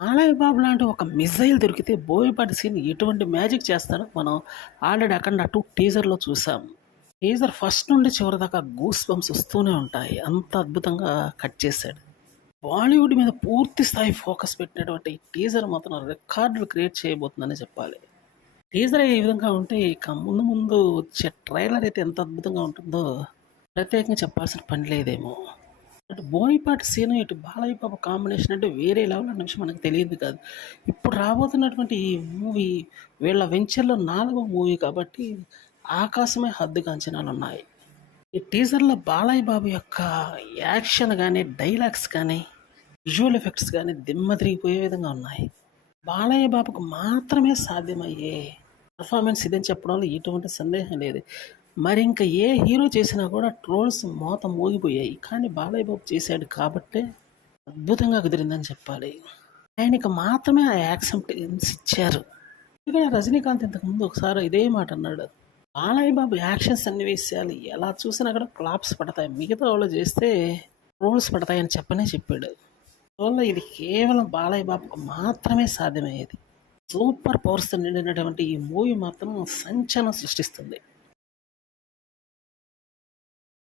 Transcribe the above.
ఆలయ బాబు లాంటి ఒక మిస్సైల్ దొరికితే బోయపాటి సీన్ ఎటువంటి మ్యాజిక్ చేస్తాడో మనం ఆల్రెడీ 'అఖండ 2' టీజర్‌లో చూసాం. టీజర్ ఫస్ట్ నుండి చివరి దాకా గూస్ బంప్స్ వస్తూనే ఉంటాయి. అంత అద్భుతంగా కట్ చేశాడు. బాలీవుడ్ మీద పూర్తి స్థాయి ఫోకస్ పెట్టినటువంటి ఈ టీజర్ మాత్రం రికార్డులు క్రియేట్ చేయబోతుందనే చెప్పాలి. టీజర్ ఈ విధంగా ఉంటే ఇక ముందు ముందు వచ్చే ట్రైలర్ అయితే ఎంత అద్భుతంగా ఉంటుందో ప్రత్యేకంగా చెప్పాల్సిన పని లేదేమో. అటు బోయపాటి సీను, ఇటు బాలయ్య బాబు కాంబినేషన్ అంటే వేరే లెవెల్ అన్న విషయం మనకు తెలియదు కాదు. ఇప్పుడు రాబోతున్నటువంటి ఈ మూవీ వీళ్ళ వెంచర్‌లో 4వ మూవీ కాబట్టి ఆకాశమే హద్దుగా అంచనాలున్నాయి. ఈ టీజర్‌లో బాలయ్య బాబు యొక్క యాక్షన్ గాని, డైలాగ్స్ కానీ, విజువల్ ఎఫెక్ట్స్ గాని దిమ్మ తిరిగిపోయే విధంగా ఉన్నాయి. బాలయ్య బాబుకు మాత్రమే సాధ్యమయ్యే పెర్ఫార్మెన్స్ ఇదని చెప్పడంలో ఎటువంటి సందేహం లేదు. మరింక ఏ హీరో చేసినా కూడా ట్రోల్స్ మోత మోగిపోయాయి. కానీ బాలయ్య బాబు చేశాడు కాబట్టే అద్భుతంగా కుదిరిందని చెప్పాలి. ఆయనకి మాత్రమే ఆ యాక్సెప్టెన్స్ ఇచ్చారు. అందుకనే రజనీకాంత్ ఇంతకుముందు ఒకసారి ఇదే మాట అన్నాడు. బాలయ్య బాబు యాక్షన్ సన్నివేశాలు ఎలా చూసినా కూడా ఫ్లాప్స్ పడతాయి. మిగతా వాళ్ళు చేస్తే ట్రోల్స్ పడతాయని చెప్పనే చెప్పాడు. అందువల్ల ఇది కేవలం బాలయ్య బాబుకు మాత్రమే సాధ్యమయ్యేది. సూపర్ పవర్స్‌తో నిండినటువంటి ఈ మూవీ మాత్రం సంచలనం సృష్టిస్తుంది.